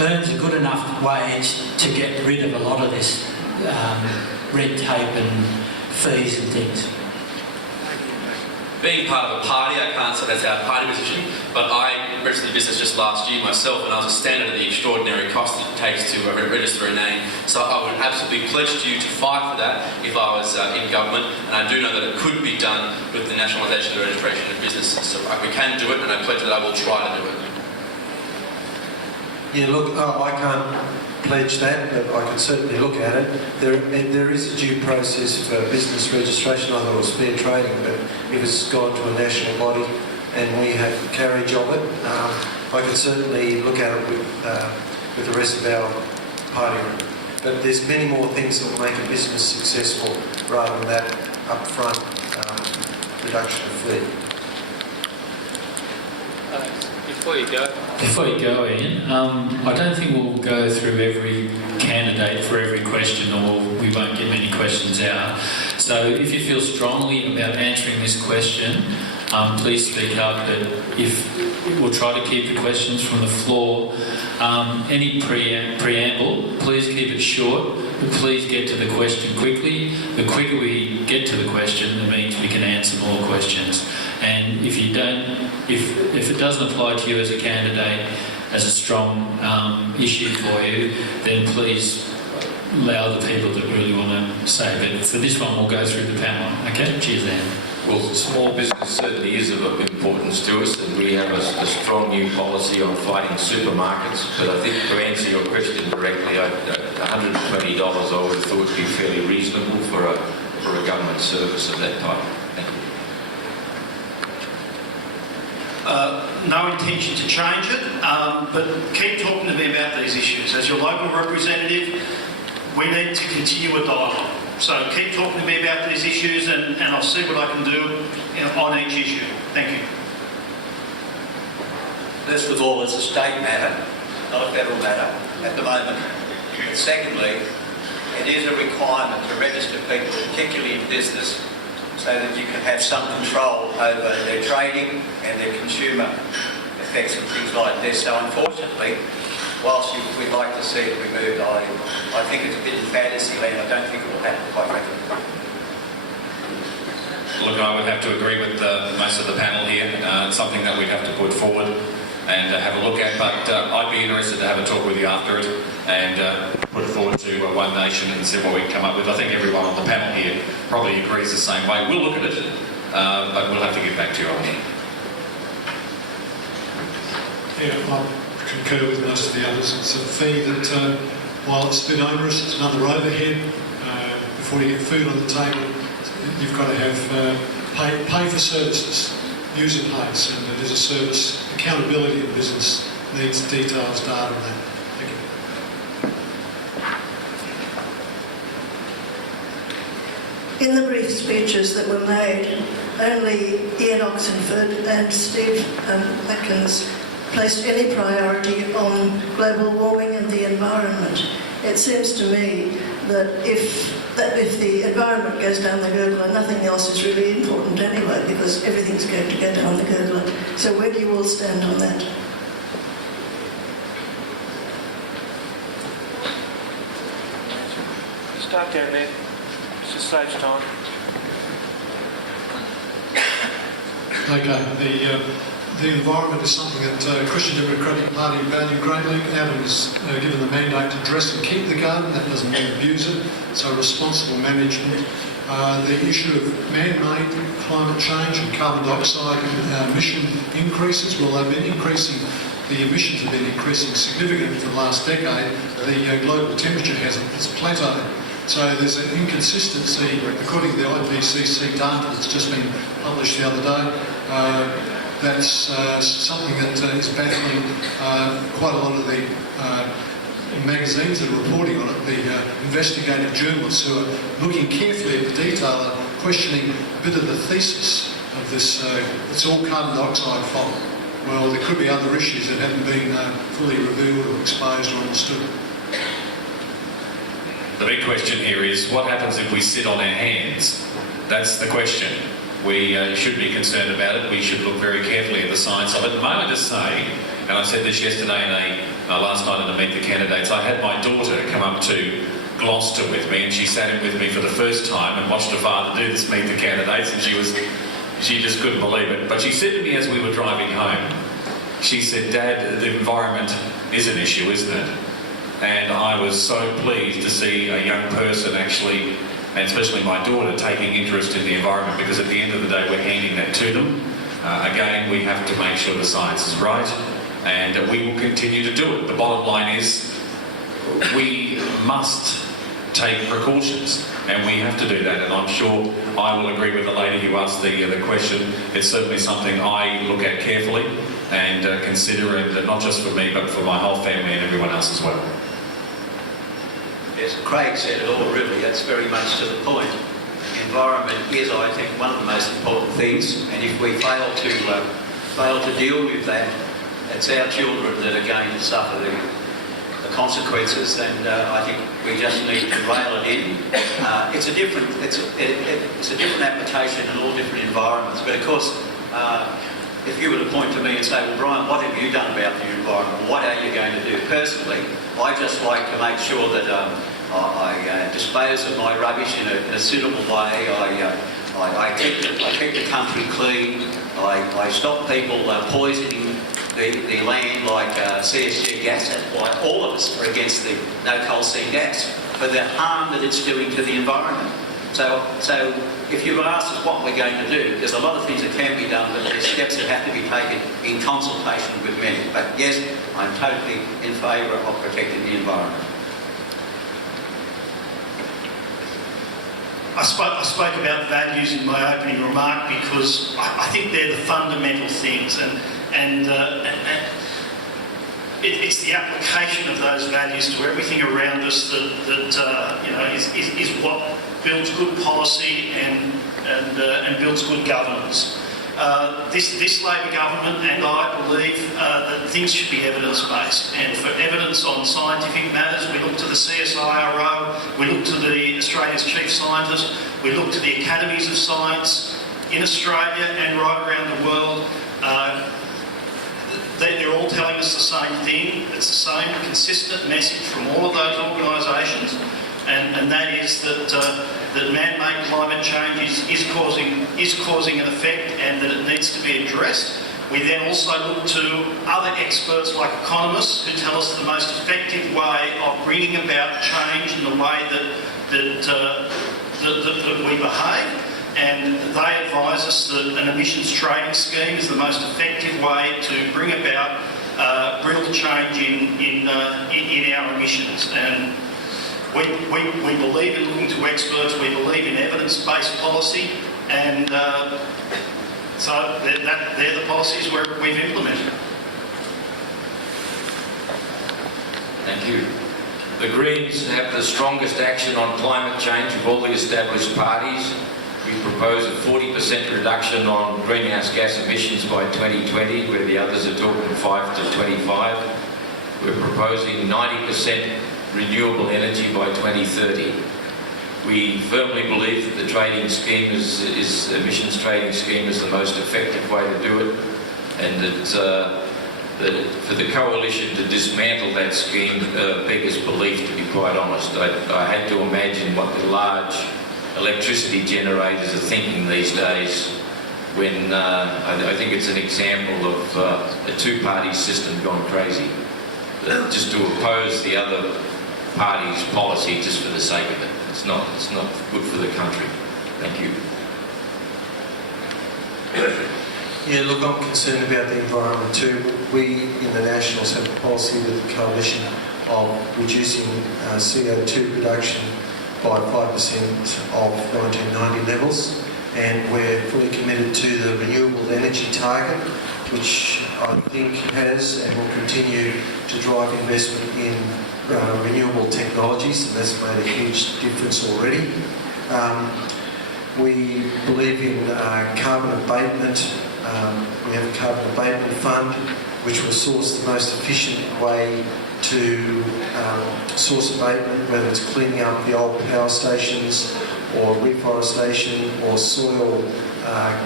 earns a good enough wage to get rid of a lot of this red tape and fees and things. Being part of a party, I can't say that's our party position, but I registered the business just last year myself, and I was astounded at the extraordinary cost it takes to register a name. So I would absolutely pledge to you to fight for that if I was in government, and I do know that it could be done with the nationalisation of registration of business. So we can do it, and I pledge that I will try to do it. Yeah, look, I can't pledge that, but I can certainly look at it. There is a due process for business registration. I thought it was fair trading, but if it's gone to a national body and we have carriage of it, I can certainly look at it with the rest of our party. But there's many more things that will make a business successful rather than that upfront reduction of fee. Before you go, Ian, I don't think we'll go through every candidate for every question, or we won't get many questions out. So if you feel strongly about answering this question, please speak up. But we'll try to keep the questions from the floor. Any preamble, please keep it short, but please get to the question quickly. The quicker we get to the question, it means we can answer more questions. And if you don't, if it doesn't apply to you as a candidate as a strong issue for you, then please allow the people that really want to say. But for this one, we'll go through the panel. Okay? Cheers, Anne. Well, small business certainly is of importance to us, and we have a strong new policy on fighting supermarkets. But I think to answer your question directly, $120 I would have thought would be fairly reasonable for a government service of that type. Thank you. No intention to change it, but keep talking to me about these issues. As your local representative, we need to continue a dialogue. So keep talking to me about these issues, and I'll see what I can do on each issue. Thank you. First of all, it's a state matter, not a federal matter at the moment. But secondly, it is a requirement to register people, particularly in business, so that you can have some control over their trading and their consumer effects and things like this. So unfortunately, whilst we'd like to see it removed, I think it's a bit in fantasy land. I don't think it will happen, quite frankly. Look, I would have to agree with most of the panel here. It's something that we'd have to put forward and have a look at, but I'd be interested to have a talk with you after it and put it forward to One Nation and see what we can come up with. I think everyone on the panel here probably agrees the same way. We'll look at it, but we'll have to get back to you on it. Yeah, I concur with most of the others. It's a fee that, while it's a bit onerous, it's another overhead. Before you get food on the table, you've got to have pay for services. User pays, and it is a service. Accountability in business needs details, data, and that. Thank you. In the brief speeches that were made, only Ian Oxenford and Steve Atkins placed any priority on global warming and the environment. It seems to me that if the environment goes down the gurgler, nothing else is really important anyway, because everything's going to go down the gurgler. So where do you all stand on that? Start down there. Just saves time. Okay, the environment is something that Christian Democratic Party value greatly. Adam is given the mandate to dress and keep the garden. That doesn't mean abuse it. So responsible management. The issue of man-made climate change and carbon dioxide emission increases. Well, they've been increasing. The emissions have been increasing significantly for the last decade. The global temperature hasn't. It's plateaued. So there's an inconsistency, according to the IPCC data that's just been published the other day. That's something that is baffling quite a lot of the magazines that are reporting on it, the investigative journalists who are looking carefully at the detail and questioning a bit of the thesis of this. It's all carbon dioxide fault. Well, there could be other issues that haven't been fully revealed or exposed or understood. The big question here is, what happens if we sit on our hands? That's the question. We should be concerned about it. We should look very carefully at the science of it. May I just say, and I said this yesterday in last night to meet the candidates. I had my daughter come up to Gloucester with me, and she sat in with me for the first time and watched her father do this, meet the candidates, and she just couldn't believe it. But she said to me as we were driving home, she said, "Dad, the environment is an issue, isn't it?" And I was so pleased to see a young person actually, and especially my daughter, taking interest in the environment, because at the end of the day we're handing that to them. Again, we have to make sure the science is right, and we will continue to do it. The bottom line is we must take precautions, and we have to do that, and I'm sure I will agree with the lady who asked the question. It's certainly something I look at carefully and consider, and not just for me but for my whole family and everyone else as well. Yes, Craig said it all really, that's very much to the point. The environment is, I think, one of the most important things, and if we fail to deal with that, it's our children that are going to suffer the consequences, and I think we just need to rail it in. It's a different application in all different environments, but of course, if you were to point to me and say, "Well, Brian, what have you done about the environment? What are you going to do?" Personally, I just like to make sure that I dispose of my rubbish in a suitable way. I keep the country clean. I stop people poisoning the land like CSG gas. That's why all of us are against the no coal seam gas, for the harm that it's doing to the environment. So if you ask us what we're going to do, there's a lot of things that can be done, but there's steps that have to be taken in consultation with many. But yes, I'm totally in favour of protecting the environment. I spoke about values in my opening remark because I think they're the fundamental things, and it's the application of those values to everything around us that is what builds good policy and builds good governance. This Labor government and I believe that things should be evidence-based, and for evidence on scientific matters we look to the CSIRO, we look to the Australia's Chief Scientist, we look to the Academies of Science in Australia and right around the world. They're all telling us the same thing. It's the same consistent message from all of those organisations, and that is that man-made climate change is causing an effect, and that it needs to be addressed. We then also look to other experts like economists who tell us the most effective way of bringing about change in the way that we behave. And they advise us that an emissions trading scheme is the most effective way to bring about real change in our emissions. And we believe in looking to experts, we believe in evidence-based policy, and so they're the policies we've implemented. Thank you. The Greens have the strongest action on climate change of all the established parties. We propose a 40% reduction on greenhouse gas emissions by 2020, where the others are talking 5 to 25. We're proposing 90% renewable energy by 2030. We firmly believe that the trading scheme emissions trading scheme is the most effective way to do it, and that for the coalition to dismantle that scheme beggars belief, to be quite honest. I had to imagine what the large electricity generators are thinking these days when I think it's an example of a two-party system gone crazy, just to oppose the other party's policy just for the sake of it. It's not good for the country. Thank you. Yeah, look, I'm concerned about the environment too. We in the Nationals have a policy with the coalition of reducing CO2 production by 5% of 1990 levels, and we're fully committed to the renewable energy target, which I think has and will continue to drive investment in renewable technologies, and that's made a huge difference already. We believe in carbon abatement. We have a carbon abatement fund which will source the most efficient way to source abatement, whether it's cleaning up the old power stations or reforestation or soil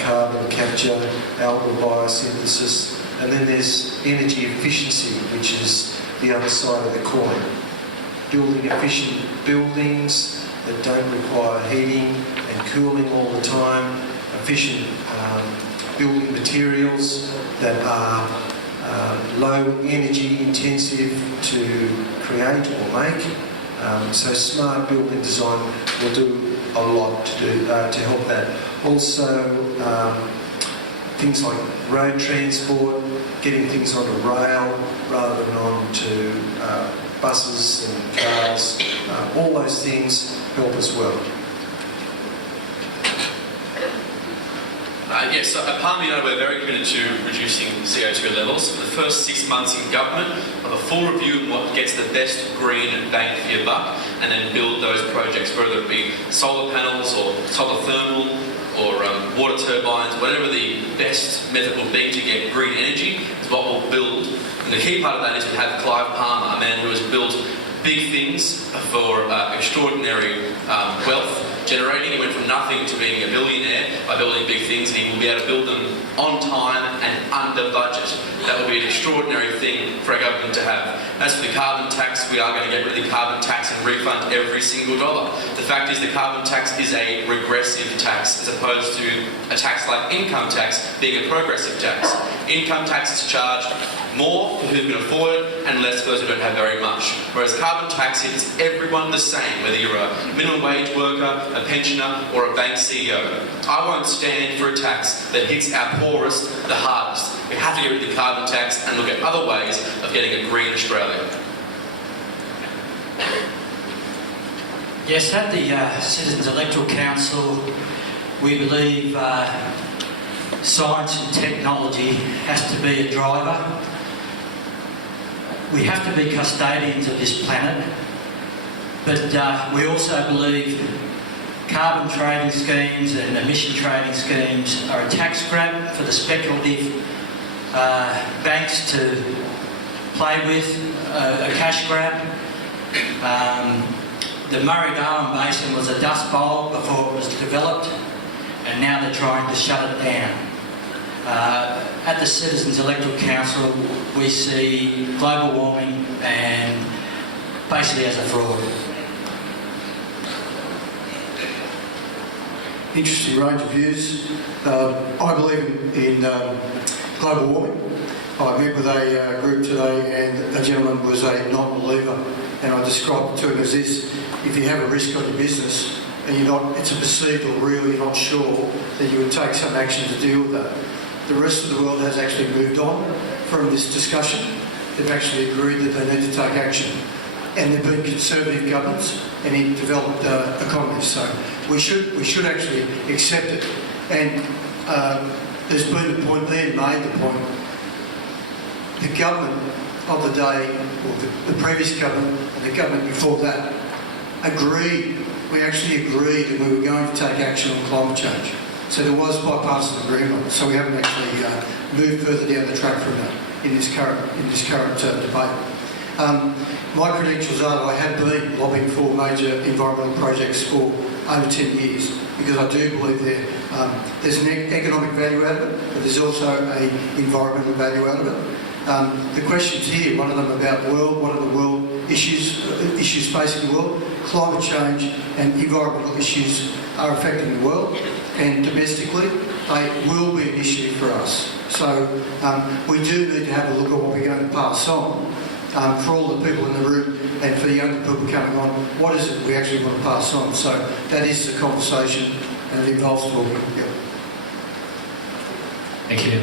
carbon capture, algal biosynthesis. And then there's energy efficiency, which is the other side of the coin. Building efficient buildings that don't require heating and cooling all the time, efficient building materials that are low energy intensive to create or make. So smart building design will do a lot to help that. Also, things like road transport, getting things onto rail rather than onto buses and cars, all those things help as well. Yes, so at Parliament, we're very committed to reducing CO2 levels. For the first 6 months in government, have a full review of what gets the best green bang for your buck, and then build those projects, whether it be solar panels or solar thermal or water turbines, whatever the best method will be to get green energy is what we'll build. And the key part of that is we have Clive Palmer, a man who has built big things for extraordinary wealth generating. He went from nothing to being a billionaire by building big things, and he will be able to build them on time and under budget. That will be an extraordinary thing for our government to have. As for the carbon tax, we are going to get rid of the carbon tax and refund every single dollar. The fact is the carbon tax is a regressive tax as opposed to a tax like income tax being a progressive tax. Income tax is charged more for who can afford it and less for those who don't have very much. Whereas carbon tax hits everyone the same, whether you're a minimum wage worker, a pensioner or a bank CEO. I won't stand for a tax that hits our poorest the hardest. We have to get rid of the carbon tax and look at other ways of getting a green Australia. Yes, at the Citizens Electoral Council, we believe science and technology has to be a driver. We have to be custodians of this planet, but we also believe carbon trading schemes and emission trading schemes are a tax grab for the speculative banks to play with, a cash grab. The Murray-Darling Basin was a dust bowl before it was developed, and now they're trying to shut it down. At the Citizens Electoral Council, we see global warming and basically as a fraud. Interesting range of views. I believe in global warming. I met with a group today and a gentleman was a non-believer, and I described it to him as this: if you have a risk on your business and it's a perceived or real, you're not sure, that you would take some action to deal with that. The rest of the world has actually moved on from this discussion. They've actually agreed that they need to take action. And there have been conservative governments and in developed economies. So we should actually accept it. And there's been a point there made, the point, the government of the day, or the previous government and the government before that, we actually agreed that we were going to take action on climate change. So there was bipartisan agreement. So we haven't actually moved further down the track from that in this current debate. My credentials are that I have been lobbying for major environmental projects for over 10 years, because I do believe there's an economic value out of it, but there's also an environmental value out of it. The questions here, one of them about what are the world issues facing the world. Climate change and environmental issues are affecting the world, and domestically they will be an issue for us. So we do need to have a look at what we're going to pass on for all the people in the room and for the younger people coming on. What is it we actually want to pass on? So that is the conversation, and it involves talking. Yeah. Thank you.